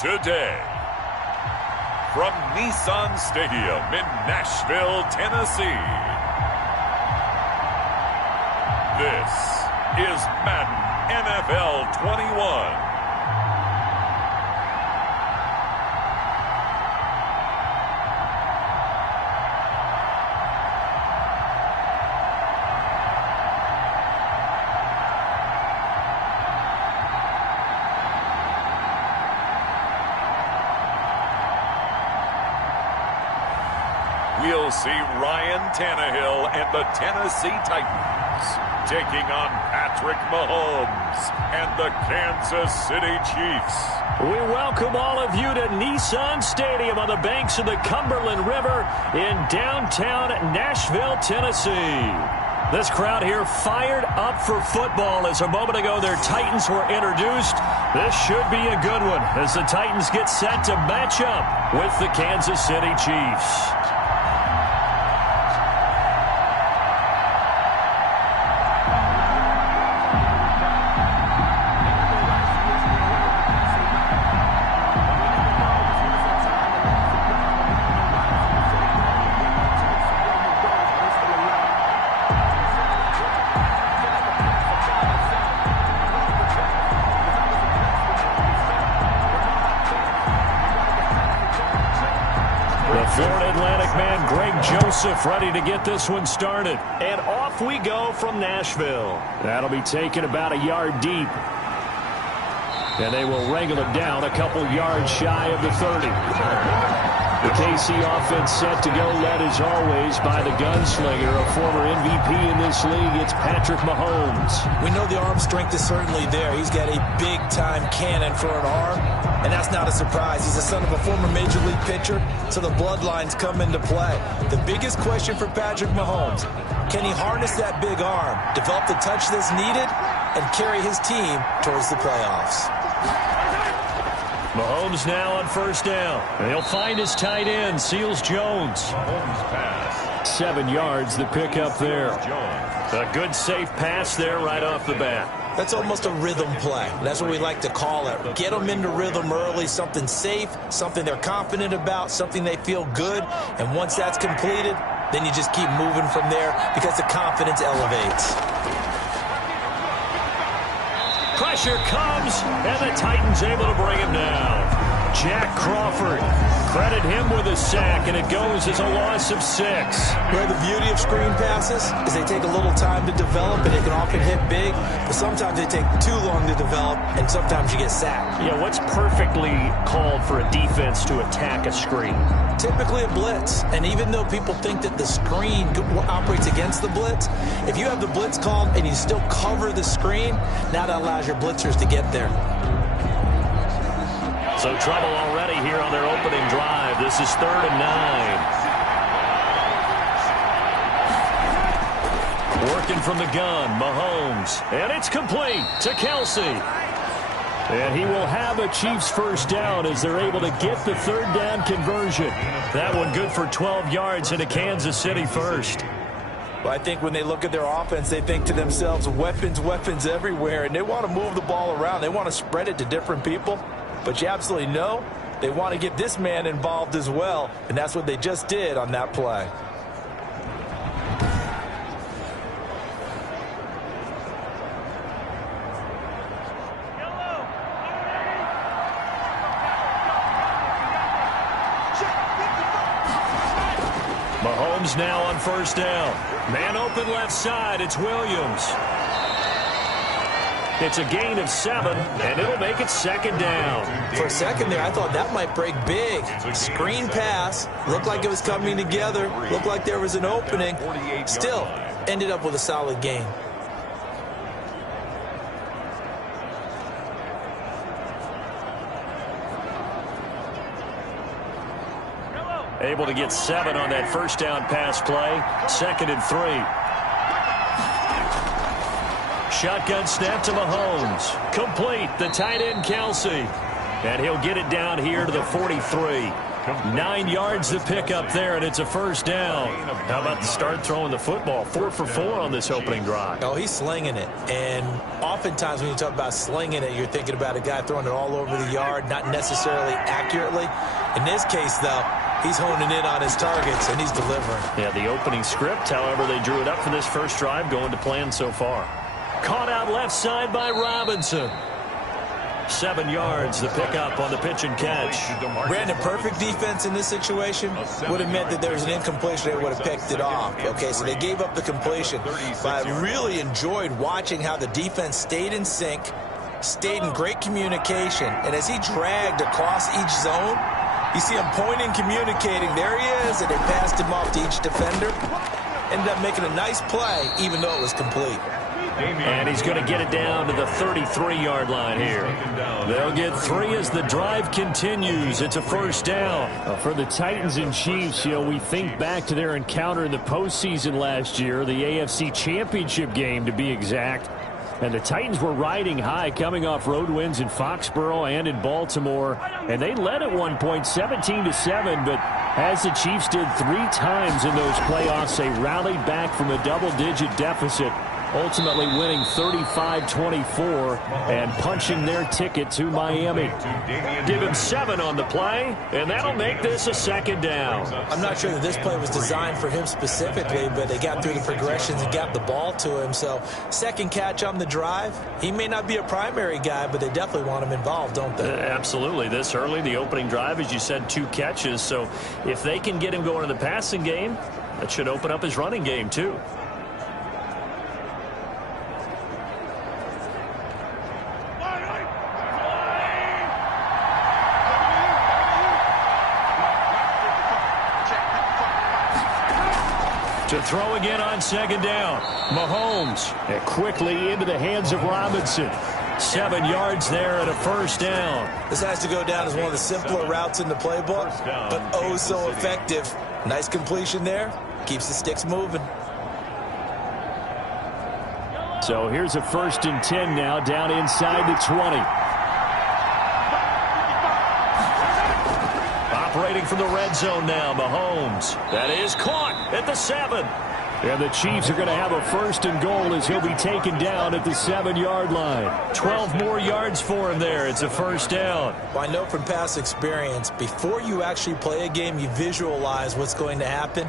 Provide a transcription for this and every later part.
today. From Nissan Stadium in Nashville, Tennessee, this is Madden NFL 21. We'll see Ryan Tannehill and the Tennessee Titans taking on Patrick Mahomes and the Kansas City Chiefs. We welcome all of you to Nissan Stadium on the banks of the Cumberland River in downtown Nashville, Tennessee. This crowd here fired up for football as a moment ago their Titans were introduced. This should be a good one as the Titans get set to match up with the Kansas City Chiefs. Florida Atlantic man Greg Joseph ready to get this one started. And off we go from Nashville. That'll be taken about a yard deep. And they will wrangle it down a couple yards shy of the 30. The KC offense set to go, led as always by the gunslinger, a former MVP in this league. It's Patrick Mahomes. We know the arm strength is certainly there. He's got a big-time cannon for an arm, and that's not a surprise. He's the son of a former Major League pitcher, so the bloodlines come into play. The biggest question for Patrick Mahomes, can he harness that big arm, develop the touch that's needed, and carry his team towards the playoffs? Mahomes now on first down. And he'll find his tight end, Seals Jones. Mahomes pass. 7 yards, the pickup there. A good safe pass there right off the bat. That's almost a rhythm play. That's what we like to call it. Get them into rhythm early, something safe, something they're confident about, something they feel good. And once that's completed, then you just keep moving from there because the confidence elevates. Pressure comes, and the Titans able to bring him down. Jack Crawford, credit him with a sack, and it goes as a loss of 6. Well, the beauty of screen passes is they take a little time to develop, and they can often hit big, but sometimes they take too long to develop, and sometimes you get sacked. Yeah, what's perfectly called for a defense to attack a screen? Typically a blitz, and even though people think that the screen operates against the blitz, if you have the blitz called and you still cover the screen, now that allows your blitzers to get there. So trouble already here on their opening drive. This is 3rd and 9. Working from the gun, Mahomes. And it's complete to Kelsey. And he will have a Chiefs first down as they're able to get the 3rd down conversion. That one good for 12 yards into Kansas City first. Well, I think when they look at their offense, they think to themselves, weapons, weapons everywhere. And they want to move the ball around. They want to spread it to different people. But you absolutely know they want to get this man involved as well. And that's what they just did on that play. Mahomes now on first down. Man open left side. It's Williams. It's a gain of 7, and it'll make it 2nd down. For a second there, I thought that might break big. Screen pass. Looked like it was coming together. Looked like there was an opening. Still, ended up with a solid gain. Able to get 7 on that first down pass play. 2nd and 3. Shotgun snap to Mahomes. Complete. The tight end, Kelsey. And he'll get it down here to the 43. 9 yards to pick up there, and it's a first down. How about the start throwing the football? 4 for 4 on this opening drive. Oh, he's slinging it. And oftentimes when you talk about slinging it, you're thinking about a guy throwing it all over the yard, not necessarily accurately. In this case, though, he's honing in on his targets, and he's delivering. Yeah, the opening script, however, they drew it up for this first drive, going to plan so far. Caught out left side by Robinson. 7 yards to pick up on the pitch and catch. Brandon, perfect defense in this situation would have meant that there was an incompletion. They would have picked it off. Okay, so they gave up the completion. But I really enjoyed watching how the defense stayed in sync, stayed in great communication. And as he dragged across each zone, you see him pointing, communicating. There he is, and they passed him off to each defender. Ended up making a nice play, even though it was complete. And he's going to get it down to the 33-yard line here. They'll get 3 as the drive continues. It's a first down. For the Titans and Chiefs, we think back to their encounter in the postseason last year, the AFC Championship game to be exact. And the Titans were riding high, coming off road wins in Foxborough and in Baltimore. And they led at one point 17-7, but as the Chiefs did 3 times in those playoffs, they rallied back from a double-digit deficit, ultimately winning 35-24 and punching their ticket to Miami. Give him 7 on the play, and that'll make this a second down. I'm not sure that this play was designed for him specifically, but they got through the progressions and got the ball to him. So second catch on the drive. He may not be a primary guy, but they definitely want him involved, don't they? Absolutely. This early, the opening drive, as you said, 2 catches. So if they can get him going in the passing game, that should open up his running game too. To throw again on second down. Mahomes quickly into the hands of Robinson. 7 yards there and a first down. This has to go down as one of the simpler routes in the playbook, but oh so effective. Nice completion there. Keeps the sticks moving. So here's a 1st and 10 now, down inside the 20. Operating from the red zone now, Mahomes. That is caught at the 7. And the Chiefs are going to have a 1st and goal as he'll be taken down at the 7-yard line. 12 more yards for him there. It's a first down. Well, I know from past experience, before you actually play a game, you visualize what's going to happen.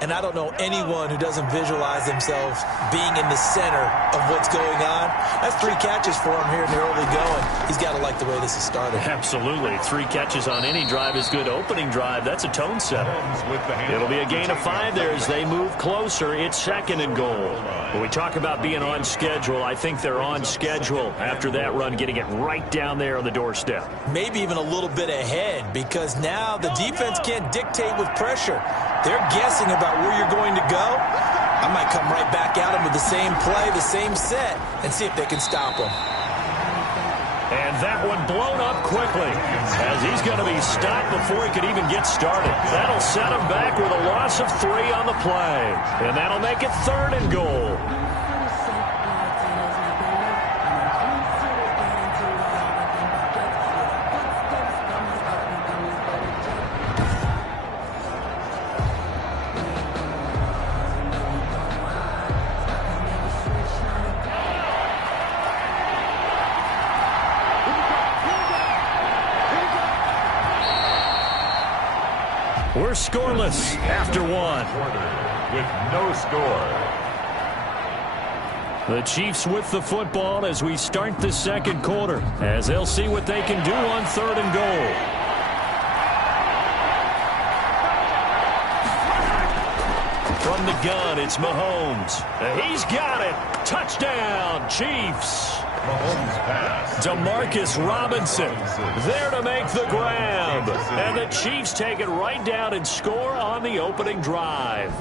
And I don't know anyone who doesn't visualize themselves being in the center of what's going on. That's 3 catches for him here in the early going. He's got to like the way this has started. Absolutely. 3 catches on any drive is good. Opening drive, that's a tone setter. It'll be a gain of 5 there as they move closer. It's 2nd and goal. When we talk about being on schedule, I think they're on schedule after that run, getting it right down there on the doorstep. Maybe even a little bit ahead, because now the defense can't dictate with pressure. They're guessing about where you're going to go. I might come right back at them with the same play, the same set, and see if they can stop them. And that one blown up quickly as he's going to be stopped before he could even get started. That'll set him back with a loss of 3 on the play. And that'll make it 3rd and goal. We're scoreless after 1. With no score. The Chiefs with the football as we start the 2nd quarter, as they'll see what they can do on 3rd and goal. From the gun, it's Mahomes. He's got it. Touchdown, Chiefs. Mahomes pass. Demarcus Robinson there to make the grab. And the Chiefs take it right down and score on the opening drive.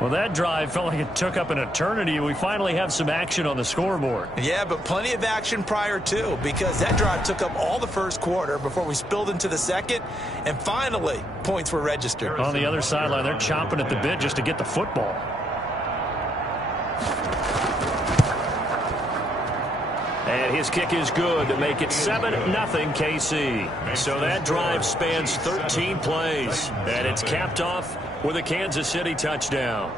Well, that drive felt like it took up an eternity. We finally have some action on the scoreboard. Yeah, but plenty of action prior to, because that drive took up all the 1st quarter before we spilled into the 2nd, and finally, points were registered. On the other sideline, they're chomping at the bit just to get the football. And And his kick is good to make it 7-0 KC. So that drive spans 13 plays. And it's capped off with a Kansas City touchdown.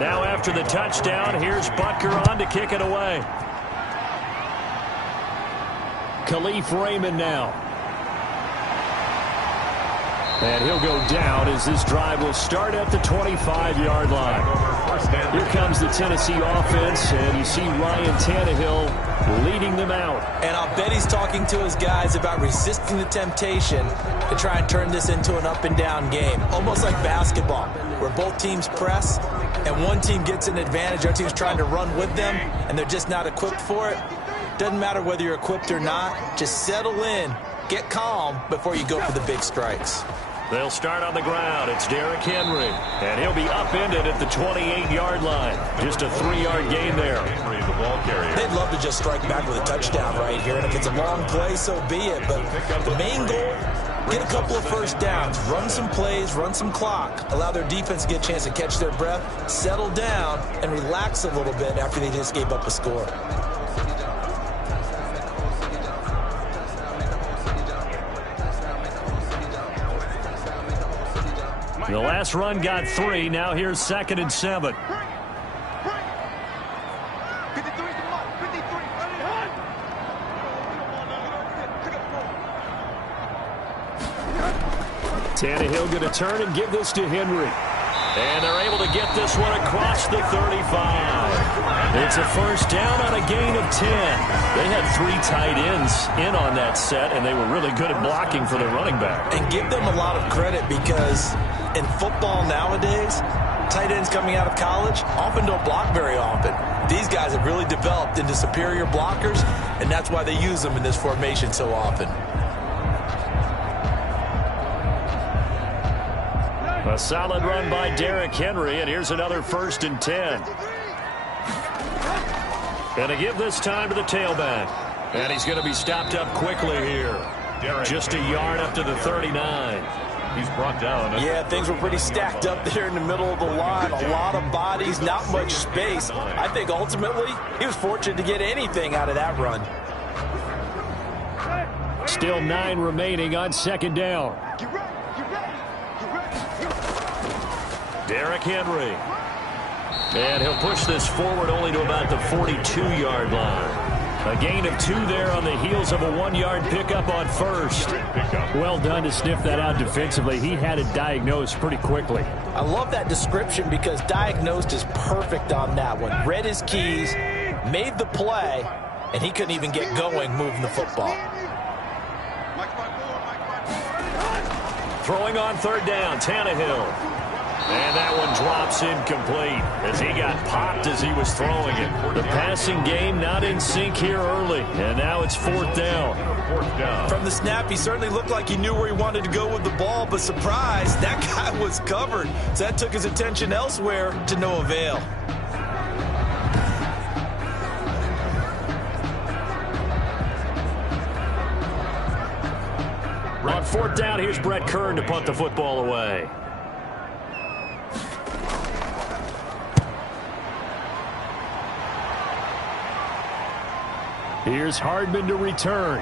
Now after the touchdown, here's Butker on to kick it away. Khalif Raymond now. And he'll go down as this drive will start at the 25-yard line. Here comes the Tennessee offense, and you see Ryan Tannehill leading them out. And I'll bet he's talking to his guys about resisting the temptation to try and turn this into an up-and-down game. Almost like basketball, where both teams press, and one team gets an advantage, the other team's trying to run with them, and they're just not equipped for it. Doesn't matter whether you're equipped or not. Just settle in, get calm before you go for the big strikes. They'll start on the ground. It's Derrick Henry. And he'll be upended at the 28-yard line. Just a 3-yard gain there. They'd love to just strike back with a touchdown right here. And if it's a long play, so be it. But the main goal, get a couple of first downs. Run some plays, run some clock. Allow their defense to get a chance to catch their breath, settle down, and relax a little bit after they just gave up a score. The last run got 3. Now here's 2nd and 7. Tannehill going to turn and give this to Henry. And they're able to get this one across the 35. It's a first down on a gain of 10. They had 3 tight ends in on that set, and they were really good at blocking for the running back. And give them a lot of credit because in football nowadays, tight ends coming out of college often don't block very often. These guys have really developed into superior blockers, and that's why they use them in this formation so often. A solid run by Derrick Henry, and here's another 1st and 10. Going to give this time to the tailback. And he's going to be stopped up quickly here. Just a yard up to the 39. He's brought down. Yeah, things were pretty stacked up there in the middle of the line. A lot of bodies, not much space. I think ultimately he was fortunate to get anything out of that run. Still 9 remaining on 2nd down. Derrick Henry. And he'll push this forward only to about the 42-yard line. A gain of 2 there on the heels of a 1-yard pickup on 1st. Well done to sniff that out defensively. He had it diagnosed pretty quickly. I love that description because diagnosed is perfect on that one. Read his keys, made the play, and he couldn't even get going moving the football. Throwing on 3rd down, Tannehill. And that one drops incomplete as he got popped as he was throwing it. The passing game not in sync here early, and now it's 4th down. From the snap, he certainly looked like he knew where he wanted to go with the ball, but surprise, that guy was covered. So that took his attention elsewhere to no avail. On 4th down, here's Brett Kern to punt the football away. Here's Hardman to return.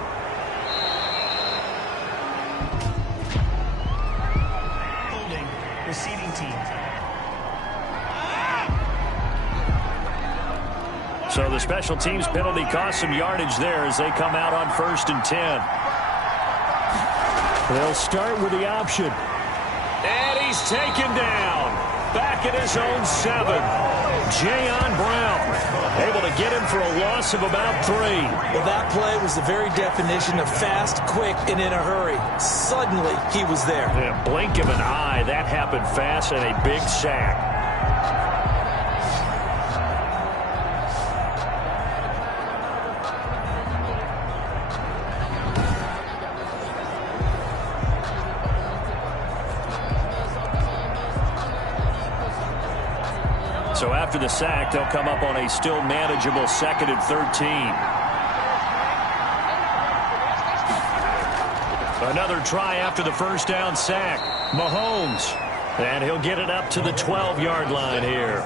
Holding, receiving team. So the special teams penalty cost some yardage there as they come out on 1st and 10. They'll start with the option. And he's taken down. Back at his own 7. Jayon Brown able to get him for a loss of about 3. Well, that play was the very definition of fast, quick, and in a hurry. Suddenly, he was there. In a blink of an eye, that happened fast, and a big sack. after the sack. They'll come up on a still manageable 2nd and 13. Another try after the first down sack. Mahomes. And he'll get it up to the 12-yard line here.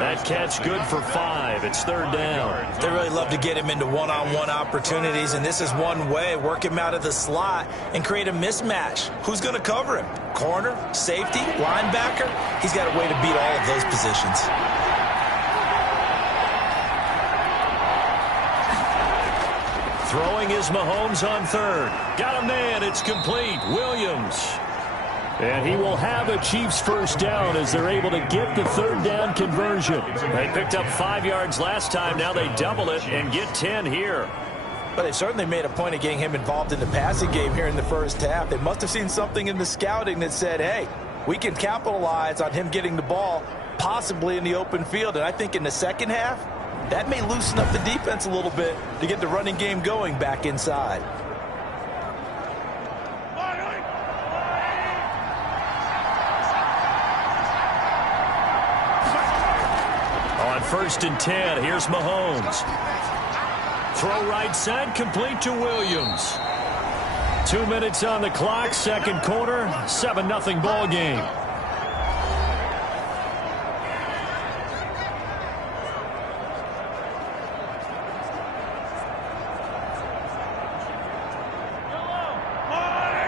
That catch good for 5. It's 3rd down. They really love to get him into one-on-one opportunities, and this is one way. Work him out of the slot and create a mismatch. Who's going to cover him? Corner, safety, linebacker? He's got a way to beat all of those positions. Throwing is Mahomes on 3rd. Got a man. It's complete. Williams. And he will have a Chiefs first down as they're able to get the 3rd down conversion. They picked up 5 yards last time. Now they double it and get 10 here. But they certainly made a point of getting him involved in the passing game here in the first half. They must have seen something in the scouting that said, hey, we can capitalize on him getting the ball possibly in the open field. And I think in the second half, that may loosen up the defense a little bit to get the running game going back inside. On 1st and 10, here's Mahomes. Throw right side, complete to Williams. 2 minutes on the clock, 2nd quarter, 7-0 ball game.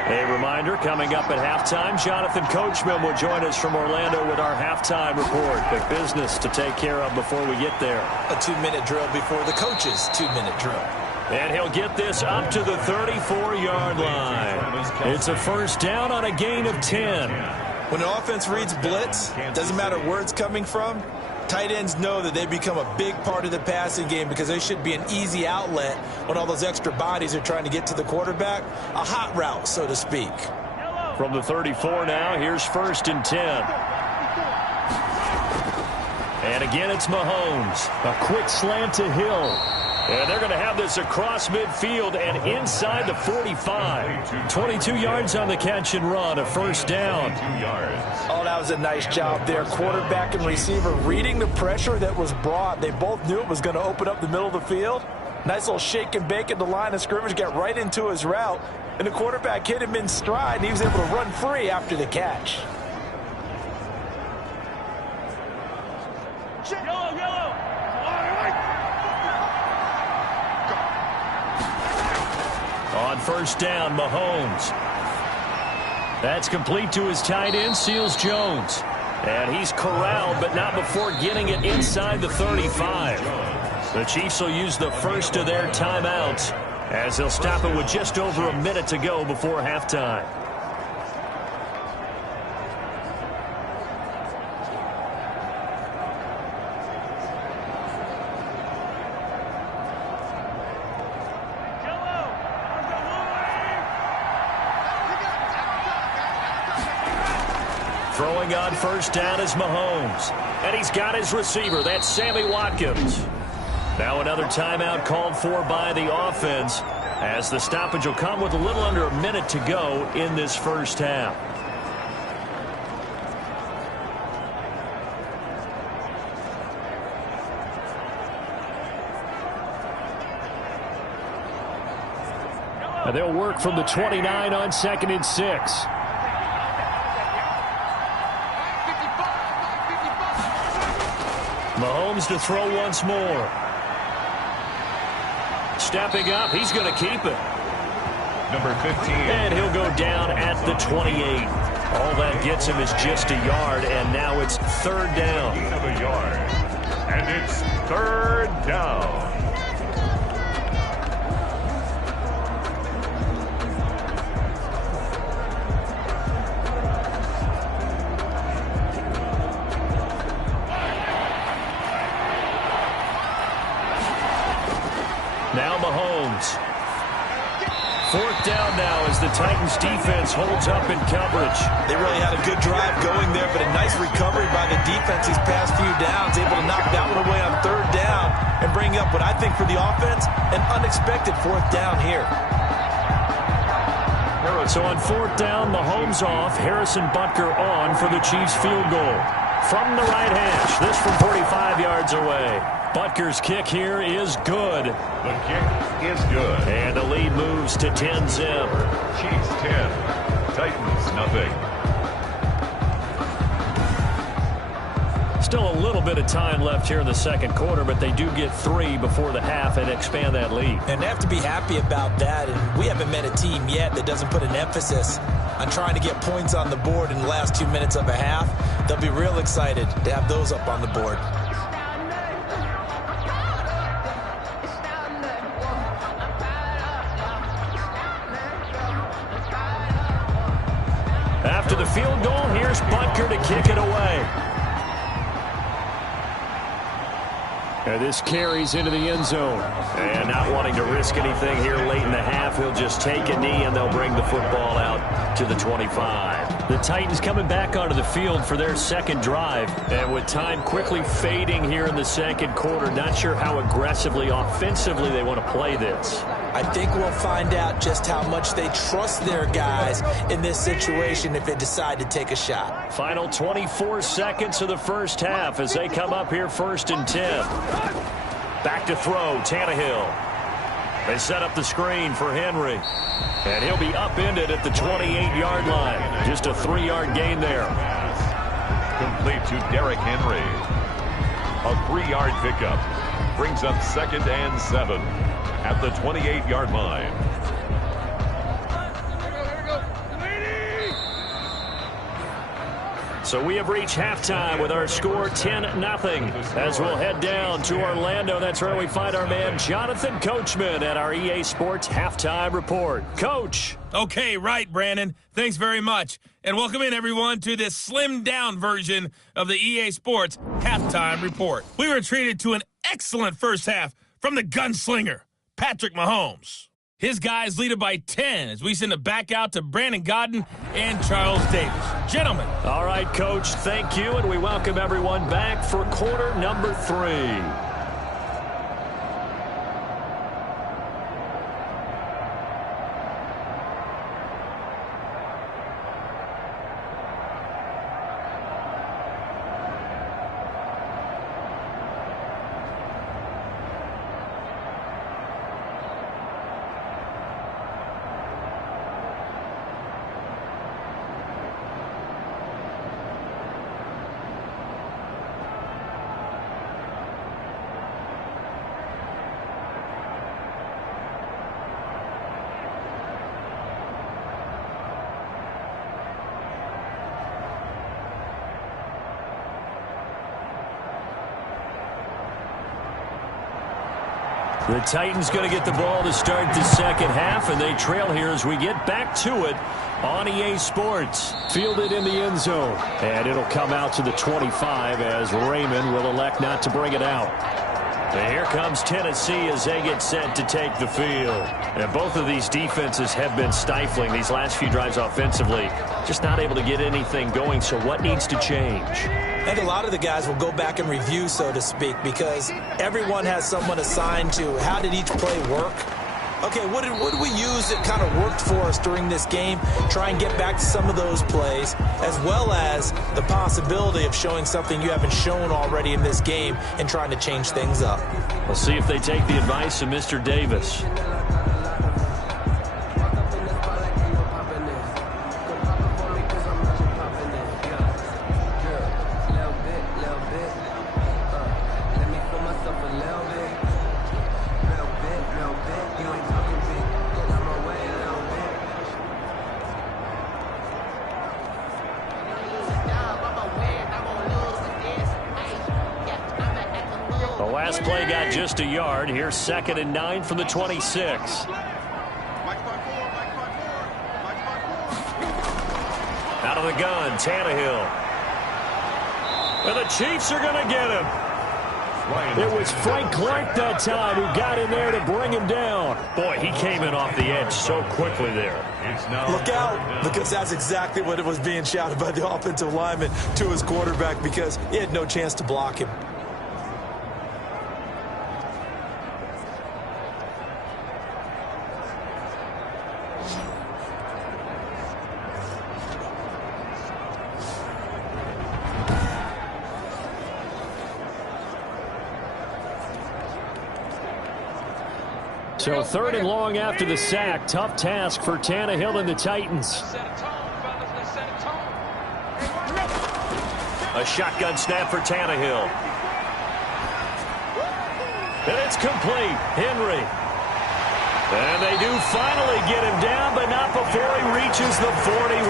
A reminder, coming up at halftime, Jonathan Coachman will join us from Orlando with our halftime report. Big business to take care of before we get there. A 2-minute drill before the coach's 2-minute drill. And he'll get this up to the 34-yard line. It's a first down on a gain of 10. When an offense reads blitz, doesn't matter where it's coming from, tight ends know that they become a big part of the passing game because they should be an easy outlet when all those extra bodies are trying to get to the quarterback. A hot route, so to speak. From the 34 now, here's 1st and 10. And again, it's Mahomes. A quick slant to Hill. And they're going to have this across midfield and inside the 45. 22 yards on the catch and run, a first down. Oh, that was a nice job there. Quarterback and receiver reading the pressure that was brought. They both knew it was going to open up the middle of the field. Nice little shake and bake at the line of scrimmage, got right into his route. And the quarterback hit him in stride, and he was able to run free after the catch. On first down, Mahomes. That's complete to his tight end, Seals Jones. And he's corralled, but not before getting it inside the 35. The Chiefs will use the first of their timeouts as they'll stop it with just over a minute to go before halftime. Throwing on first down is Mahomes. And he's got his receiver. That's Sammy Watkins. Now another timeout called for by the offense as the stoppage will come with a little under a minute to go in this first half. And they'll work from the 29 on 2nd and 6. Mahomes to throw once more. Stepping up, he's going to keep it. Number 15. And he'll go down at the 28. All that gets him is just a yard, and now it's 3rd down. Of a yard. And it's 3rd down. Now Mahomes. 4th down now as the Titans defense holds up in coverage. They really had a good drive going there, but a nice recovery by the defense these past few downs, able to knock that one away on 3rd down and bring up what I think for the offense, an unexpected 4th down here. So on 4th down, Mahomes off, Harrison Butker on for the Chiefs field goal. from the right hash. This from 45 yards away. Butker's kick here is good. The kick is good. And the lead moves to 10-zip. Chiefs 10, Titans nothing. Still a little bit of time left here in the second quarter, but they do get 3 before the half and expand that lead. And they have to be happy about that. And we haven't met a team yet that doesn't put an emphasis on trying to get points on the board in the last 2 minutes of a half. They'll be real excited to have those up on the board. After the field goal, here's Butker to kick it away. And this carries into the end zone. And not wanting to risk anything here late in the half, he'll just take a knee and they'll bring the football out to the 25. The Titans coming back onto the field for their second drive. And with time quickly fading here in the second quarter, not sure how aggressively, offensively they want to play this. I think we'll find out just how much they trust their guys in this situation if they decide to take a shot. Final 24 seconds of the first half as they come up here 1st and 10. Back to throw, Tannehill. They set up the screen for Henry. And he'll be upended at the 28-yard line. Just a 3-yard gain there. Complete to Derrick Henry. A 3-yard pickup. Brings up 2nd and 7 at the 28-yard line. So we have reached halftime with our score 10-0 as we'll head down to Orlando. That's where we find our man Jonathan Coachman at our EA Sports Halftime Report. Coach. Okay, right, Brandon. Thanks very much. And welcome in, everyone, to this slimmed-down version of the EA Sports Halftime Report. We were treated to an excellent first half from the gunslinger, Patrick Mahomes. His guys lead it by 10 as we send it back out to Brandon Godden and Charles Davis. Gentlemen. All right, Coach, thank you, and we welcome everyone back for quarter number 3. The Titans going to get the ball to start the second half, and they trail here as we get back to it on EA Sports. Fielded in the end zone, and it'll come out to the 25 as Raymond will elect not to bring it out. And here comes Tennessee as they get set to take the field. And both of these defenses have been stifling these last few drives offensively. Just not able to get anything going, so what needs to change? I think a lot of the guys will go back and review, so to speak, because everyone has someone assigned to how did each play work. Okay, what did we use that kind of worked for us during this game? Try and get back to some of those plays, as well as the possibility of showing something you haven't shown already in this game and trying to change things up. We'll see if they take the advice of Mr. Davis. Play got just a yard. Here's 2nd and 9 from the 26. Out of the gun, Tannehill. And the Chiefs are going to get him. It was Frank Clark that time who got in there to bring him down. Boy, he came in off the edge so quickly there. Look out, because that's exactly what it was being shouted by the offensive lineman to his quarterback, because he had no chance to block him. So 3rd and long after the sack. Tough task for Tannehill and the Titans. A shotgun snap for Tannehill. And it's complete. Henry. And they do finally get him down, but not before he reaches the 41.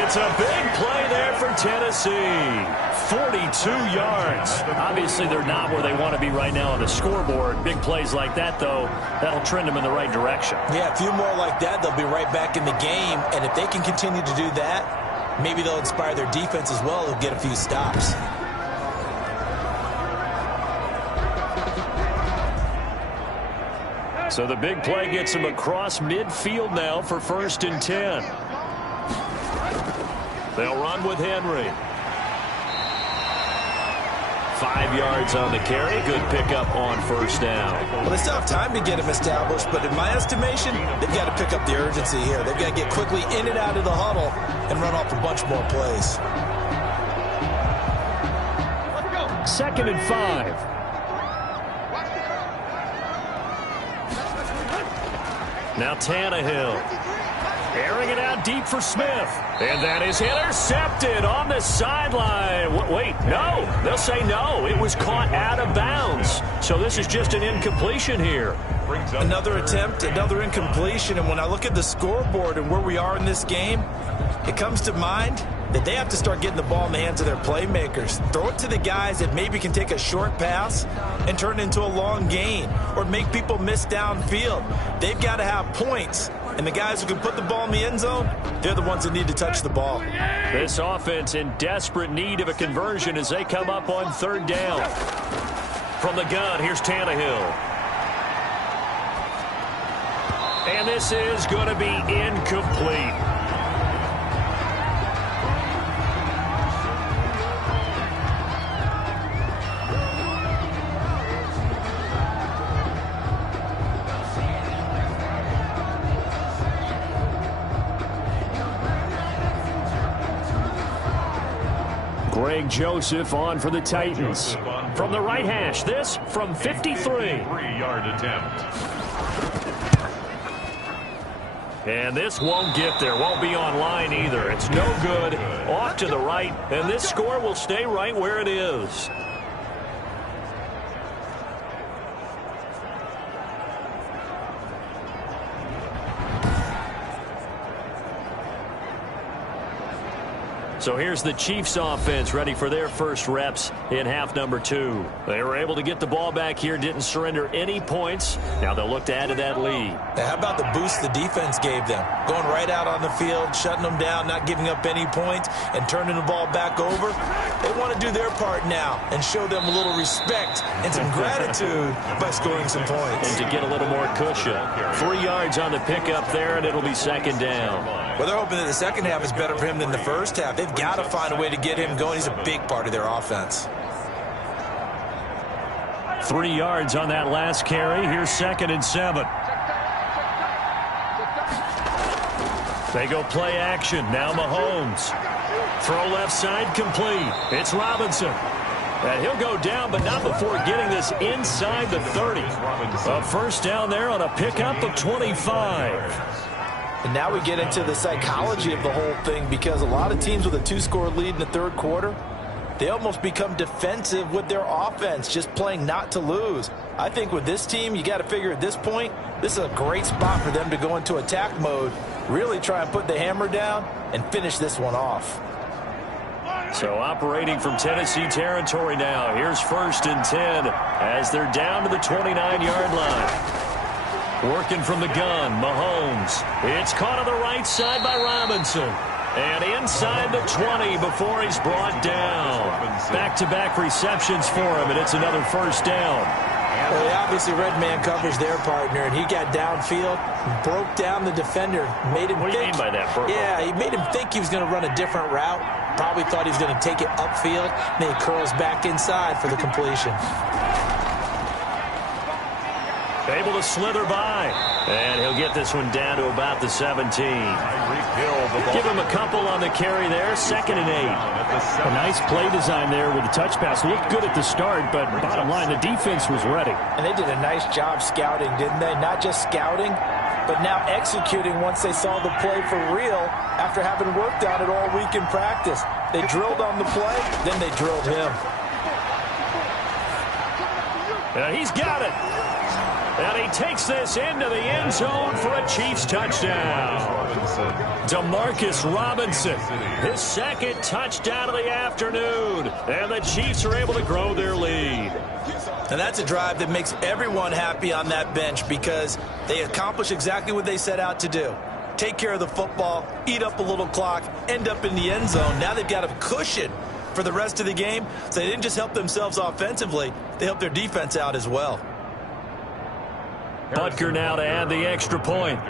It's a big play there for Tennessee. 42 yards. Obviously, they're not where they want to be right now on the scoreboard. Big plays like that, though, that'll trend them in the right direction. Yeah, a few more like that, they'll be right back in the game. And if they can continue to do that, maybe they'll inspire their defense as well. They'll get a few stops. So the big play gets him across midfield now for 1st and 10. They'll run with Henry. 5 yards on the carry. Good pickup on 1st down. Well, they still have time to get him established, but in my estimation, they've got to pick up the urgency here. They've got to get quickly in and out of the huddle and run off a bunch more plays. 2nd and 5. Now Tannehill. Airing it out deep for Smith. And that is intercepted on the sideline. Wait, no. They'll say no. It was caught out of bounds. So this is just an incompletion here. Another attempt, another incompletion. And when I look at the scoreboard and where we are in this game, it comes to mind that they have to start getting the ball in the hands of their playmakers. Throw it to the guys that maybe can take a short pass and turn it into a long gain or make people miss downfield. They've got to have points. And the guys who can put the ball in the end zone, they're the ones that need to touch the ball. This offense in desperate need of a conversion as they come up on 3rd down. From the gun, here's Tannehill. And this is going to be incomplete. Greg Joseph on for the Titans. From the right hash, this from 53. 3-yard attempt. And this won't get there, won't be on line either. It's no good, off to the right, and this score will stay right where it is. So here's the Chiefs offense ready for their first reps in half number 2. They were able to get the ball back here, didn't surrender any points. Now they'll look to add to that lead. Now, how about the boost the defense gave them? Going right out on the field, shutting them down, not giving up any points, and turning the ball back over. They want to do their part now and show them a little respect and some gratitude by scoring some points. And to get a little more cushion. 3 yards on the pickup there, and it'll be 2nd down. Well, they're hoping that the second half is better for him than the first half. They've got to find a way to get him going. He's a big part of their offense. 3 yards on that last carry. Here's 2nd and 7. They go play action. Now Mahomes. Throw left side complete. It's Robinson. And he'll go down, but not before getting this inside the 30. A 1st down there on a pickup of 25. And now we get into the psychology of the whole thing, because a lot of teams with a 2-score lead in the 3rd quarter, they almost become defensive with their offense, just playing not to lose. I think with this team, you got to figure at this point, this is a great spot for them to go into attack mode, really try and put the hammer down and finish this one off. So operating from Tennessee territory now. Here's 1st and 10 as they're down to the 29-yard line. Working from the gun, Mahomes. It's caught on the right side by Robinson. And inside the 20 before he's brought down. Back-to-back receptions for him, and it's another 1st down. Well, he obviously red man covers their partner, and he got downfield, broke down the defender, made him think. What do you mean by that, Burko? Yeah, he made him think he was going to run a different route. Probably thought he was going to take it upfield, and then he curls back inside for the completion. Able to slither by. And he'll get this one down to about the 17. Give him a couple on the carry there. 2nd and 8. A nice play design there with the touch pass. Looked good at the start, but bottom line, the defense was ready. And they did a nice job scouting, didn't they? Not just scouting, but now executing once they saw the play for real after having worked on it all week in practice. They drilled on the play, then they drilled him. He's got it. And he takes this into the end zone for a Chiefs touchdown. Demarcus Robinson, his 2nd touchdown of the afternoon. And the Chiefs are able to grow their lead. And that's a drive that makes everyone happy on that bench because they accomplish exactly what they set out to do. Take care of the football, eat up a little clock, end up in the end zone. Now they've got a cushion for the rest of the game. So they didn't just help themselves offensively, they helped their defense out as well. Butker now to add the extra point.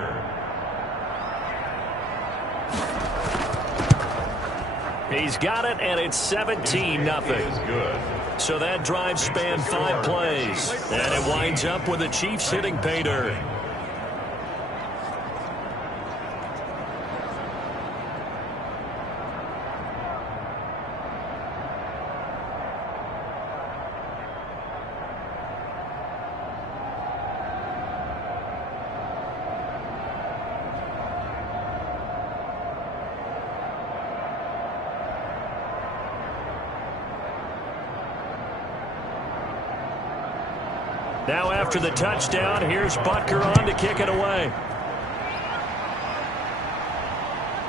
He's got it, and it's 17-0. So that drive spanned 5 plays. And it winds up with the Chiefs hitting pay dirt. Now after the touchdown, here's Butker on to kick it away.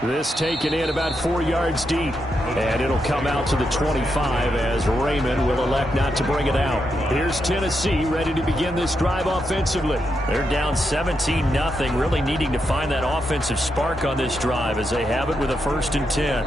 This taken in about 4 yards deep. And it'll come out to the 25 as Raymond will elect not to bring it out. Here's Tennessee ready to begin this drive offensively. They're down 17-0, really needing to find that offensive spark on this drive as they have it with a 1st and 10.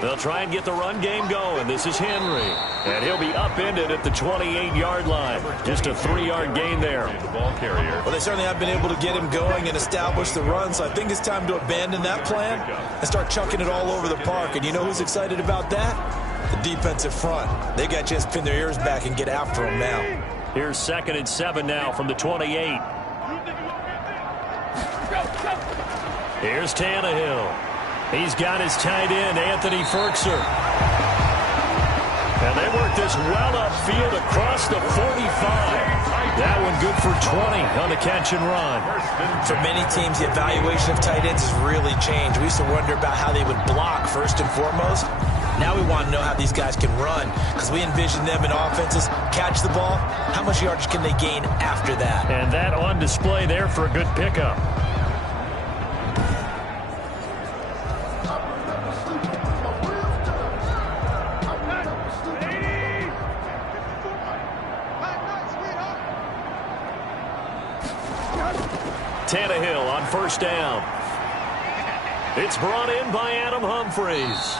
They'll try and get the run game going. This is Henry. And he'll be upended at the 28-yard line. Just a 3-yard gain there. Well, they certainly have been able to get him going and establish the run, so I think it's time to abandon that plan and start chucking it all over the park. And you know who's excited about that? The defensive front. They got a chance to pin their ears back and get after him now. Here's 2nd and 7 now from the 28. Here's Tannehill. He's got his tight end, Anthony Ferkser. And they work this well upfield across the 45. That one good for 20 on the catch and run. For many teams, the evaluation of tight ends has really changed. We used to wonder about how they would block first and foremost. Now we want to know how these guys can run because we envision them in offenses catch the ball. How much yardage can they gain after that? And that on display there for a good pickup. Tannehill on 1st down. It's brought in by Adam Humphries.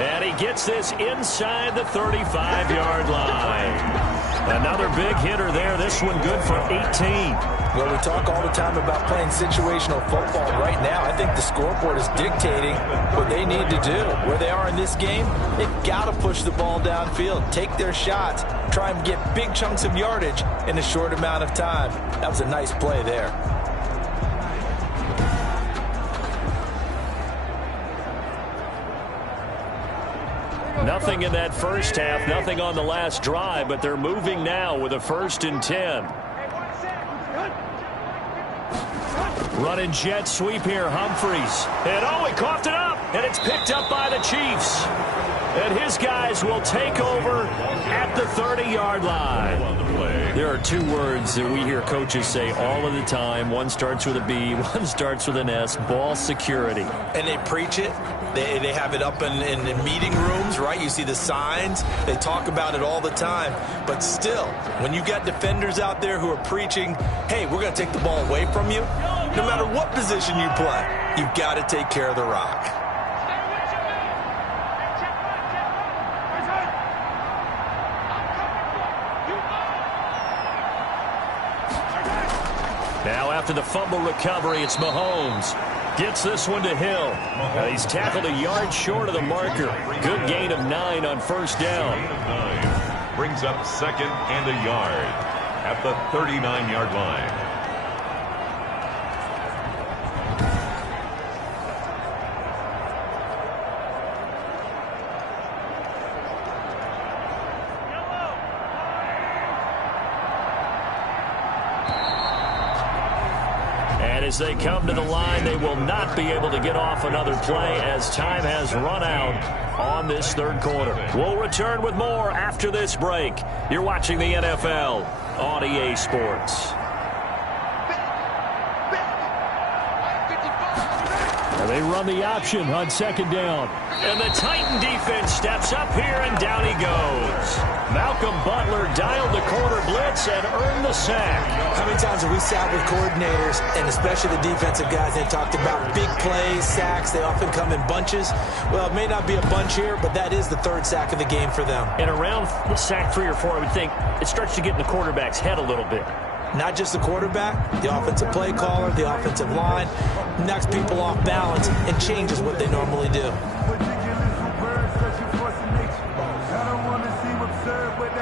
And he gets this inside the 35-yard line. Another big hitter there. This one good for 18. Well, we talk all the time about playing situational football. Right now, I think the scoreboard is dictating what they need to do. Where they are in this game, they've got to push the ball downfield, take their shots, try and get big chunks of yardage in a short amount of time. That was a nice play there. Nothing in that first half, nothing on the last drive, but they're moving now with a 1st and 10. Running jet sweep here, Humphries. And he coughed it up, and it's picked up by the Chiefs. And his guys will take over at the 30-yard line. There are 2 words that we hear coaches say all of the time. One starts with a B, one starts with an S, ball security. And they preach it. They have it up in meeting rooms, right? You see the signs. They talk about it all the time. But still, when you got defenders out there who are preaching, hey, we're going to take the ball away from you, no matter what position you play, you've got to take care of the rock. Now after the fumble recovery, it's Mahomes. Gets this one to Hill. He's tackled a yard short of the marker. Good gain of 9 on first down. Brings up second and a yard at the 39-yard line. As they come to the line, they will not be able to get off another play as time has run out on this third quarter. We'll return with more after this break. You're watching the NFL on EA Sports. And they run the option on second down. And the Titan defense steps up here, and down he goes. Malcolm Butler dialed the corner blitz and earned the sack. How many times have we sat with coordinators, and especially the defensive guys, they talked about big plays, sacks. They often come in bunches. Well, it may not be a bunch here, but that is the third sack of the game for them. And around sack 3 or 4, I would think it starts to get in the quarterback's head a little bit. Not just the quarterback, the offensive play caller, the offensive line, knocks people off balance and changes what they normally do.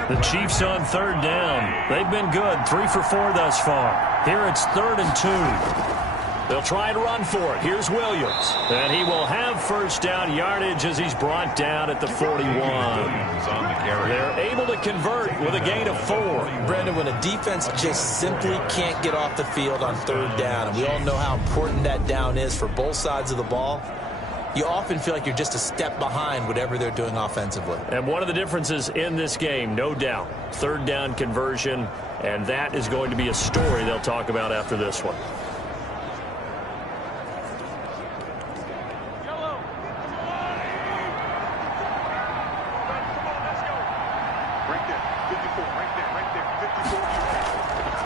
The Chiefs on third down. They've been good, 3 for 4 thus far. Here it's 3rd and 2. They'll try and run for it. Here's Williams. And he will have first down yardage as he's brought down at the 41. They're able to convert with a gain of 4. Brandon, when a defense just simply can't get off the field on third down, and we all know how important that down is for both sides of the ball, you often feel like you're just a step behind whatever they're doing offensively. And one of the differences in this game, no doubt, third down conversion, and that is going to be a story they'll talk about after this one.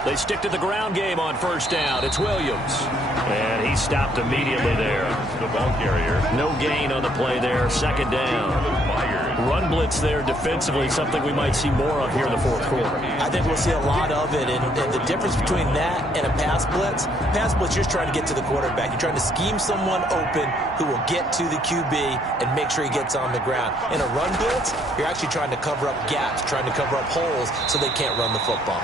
They stick to the ground game on first down. It's Williams. And he stopped immediately there. The ball carrier. No gain on the play there. Second down. Run blitz there defensively, something we might see more of here in the fourth quarter. I think we'll see a lot of it. And the difference between that and a pass blitz, you're just trying to get to the quarterback. You're trying to scheme someone open who will get to the QB and make sure he gets on the ground. In a run blitz, you're actually trying to cover up gaps, trying to cover up holes so they can't run the football.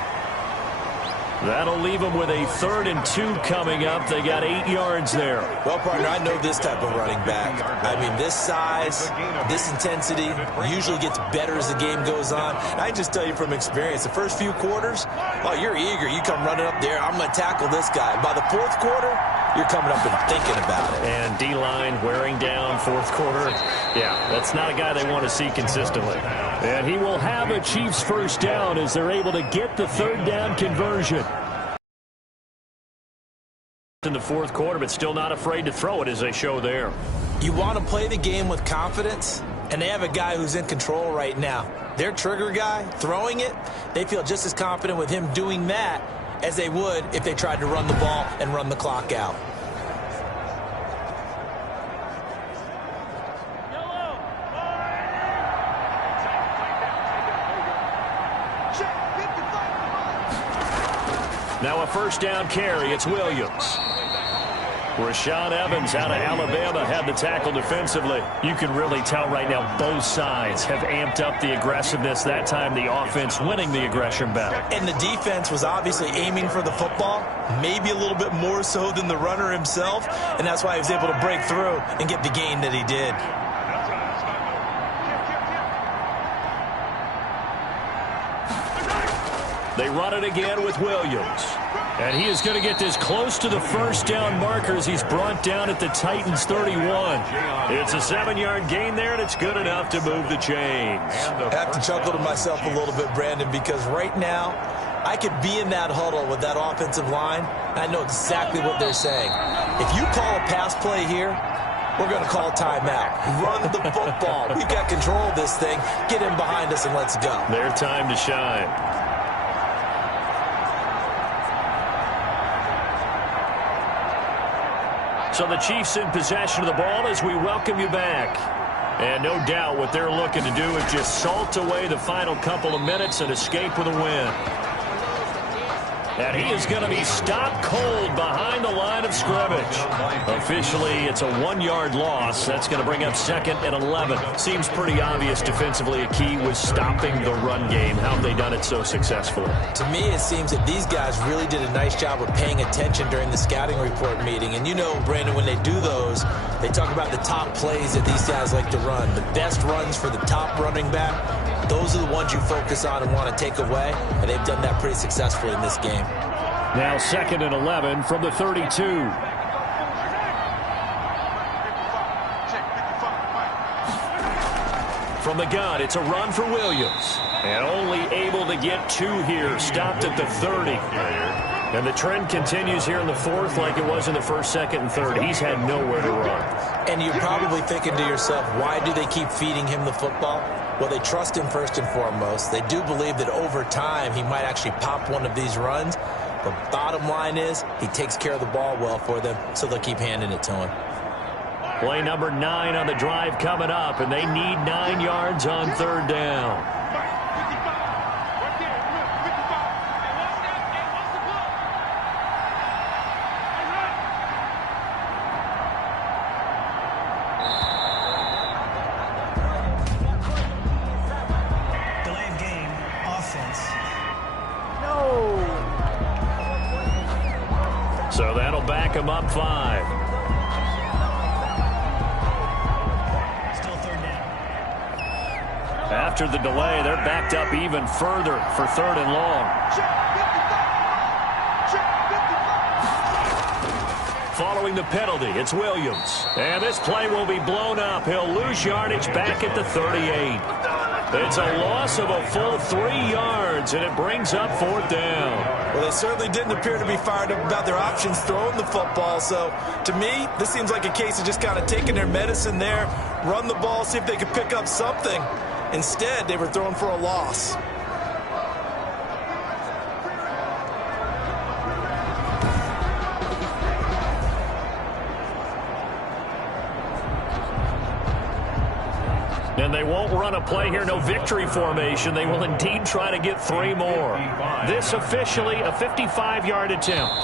That'll leave them with a 3rd and 2 coming up. They got 8 yards there. Well, partner, I know this type of running back. I mean, this size, this intensity usually gets better as the game goes on. And I just tell you from experience, the first few quarters, oh, you're eager. You come running up there, I'm going to tackle this guy. By the fourth quarter, you're coming up and thinking about it. And D-line wearing down fourth quarter. Yeah, that's not a guy they want to see consistently. And he will have a Chiefs first down as they're able to get the third down conversion. In the fourth quarter, but still not afraid to throw it as they show there. You want to play the game with confidence, and they have a guy who's in control right now. Their trigger guy, throwing it, they feel just as confident with him doing that as they would if they tried to run the ball and run the clock out. Now a first down carry. It's Williams. Rashaan Evans out of Alabama had the tackle defensively. You can really tell right now both sides have amped up the aggressiveness. That time the offense winning the aggression battle. And the defense was obviously aiming for the football, maybe a little bit more so than the runner himself, and that's why he was able to break through and get the gain that he did. They run it again with Williams. And he is going to get this close to the first down markers. He's brought down at the Titans 31. It's a 7-yard gain there, and it's good enough to move the chains. I have to chuckle to myself a little bit, Brandon, because right now I could be in that huddle with that offensive line. I know exactly what they're saying. If you call a pass play here, we're going to call timeout. Run the football. We've got control of this thing. Get in behind us and let's go. Their time to shine. So the Chiefs in possession of the ball as we welcome you back. And no doubt what they're looking to do is just salt away the final couple of minutes and escape with a win. And he is going to be stopped cold behind the line of scrimmage. Officially, it's a 1-yard loss. That's going to bring up 2nd and 11. Seems pretty obvious defensively a key was stopping the run game. How have they done it so successfully? To me, it seems that these guys really did a nice job of paying attention during the scouting report meeting. And you know, Brandon, when they do those, they talk about the top plays that these guys like to run. The best runs for the top running back. Those are the ones you focus on and want to take away, and they've done that pretty successfully in this game. Now 2nd and 11 from the 32. From the gun, it's a run for Williams. And only able to get 2 here, stopped at the 30. And the trend continues here in the 4th like it was in the 1st, 2nd, and 3rd. He's had nowhere to run. And you're probably thinking to yourself, why do they keep feeding him the football? Well, they trust him first and foremost. They do believe that over time he might actually pop one of these runs. The bottom line is he takes care of the ball well for them, so they'll keep handing it to him. Play number 9 on the drive coming up, and they need 9 yards on 3rd down. So that'll back him up 5. Still 3rd down. After the delay, they're backed up even further for 3rd and long. Following the penalty, it's Williams. And this play will be blown up. He'll lose yardage back at the 38. It's a loss of a full 3 yards, and it brings up 4th down. Well, they certainly didn't appear to be fired up about their options throwing the football. So, to me, this seems like a case of just kind of taking their medicine there, run the ball, see if they could pick up something. Instead, they were throwing for a loss. And they won't run a play here, no victory formation. They will indeed try to get 3 more. This officially a 55-yard attempt.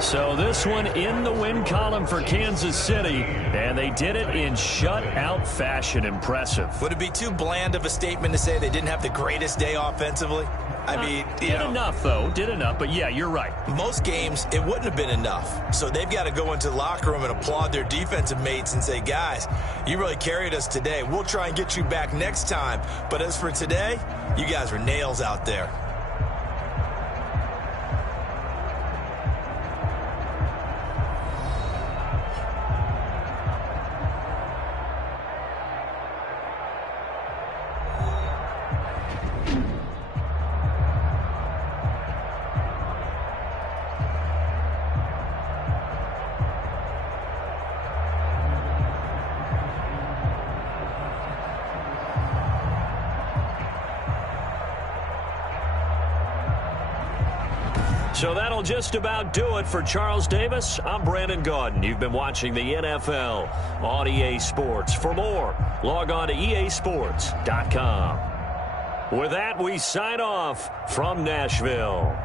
So this one in the win column for Kansas City, and they did it in shutout fashion. Impressive. Would it be too bland of a statement to say they didn't have the greatest day offensively? I mean, did enough, though. Did enough, but yeah, you're right. Most games, it wouldn't have been enough. So they've got to go into the locker room and applaud their defensive mates and say, guys, you really carried us today. We'll try and get you back next time. But as for today, you guys were nails out there. So that'll just about do it for Charles Davis. I'm Brandon Gaudin. You've been watching the NFL on EA Sports. For more, log on to easports.com. With that, we sign off from Nashville.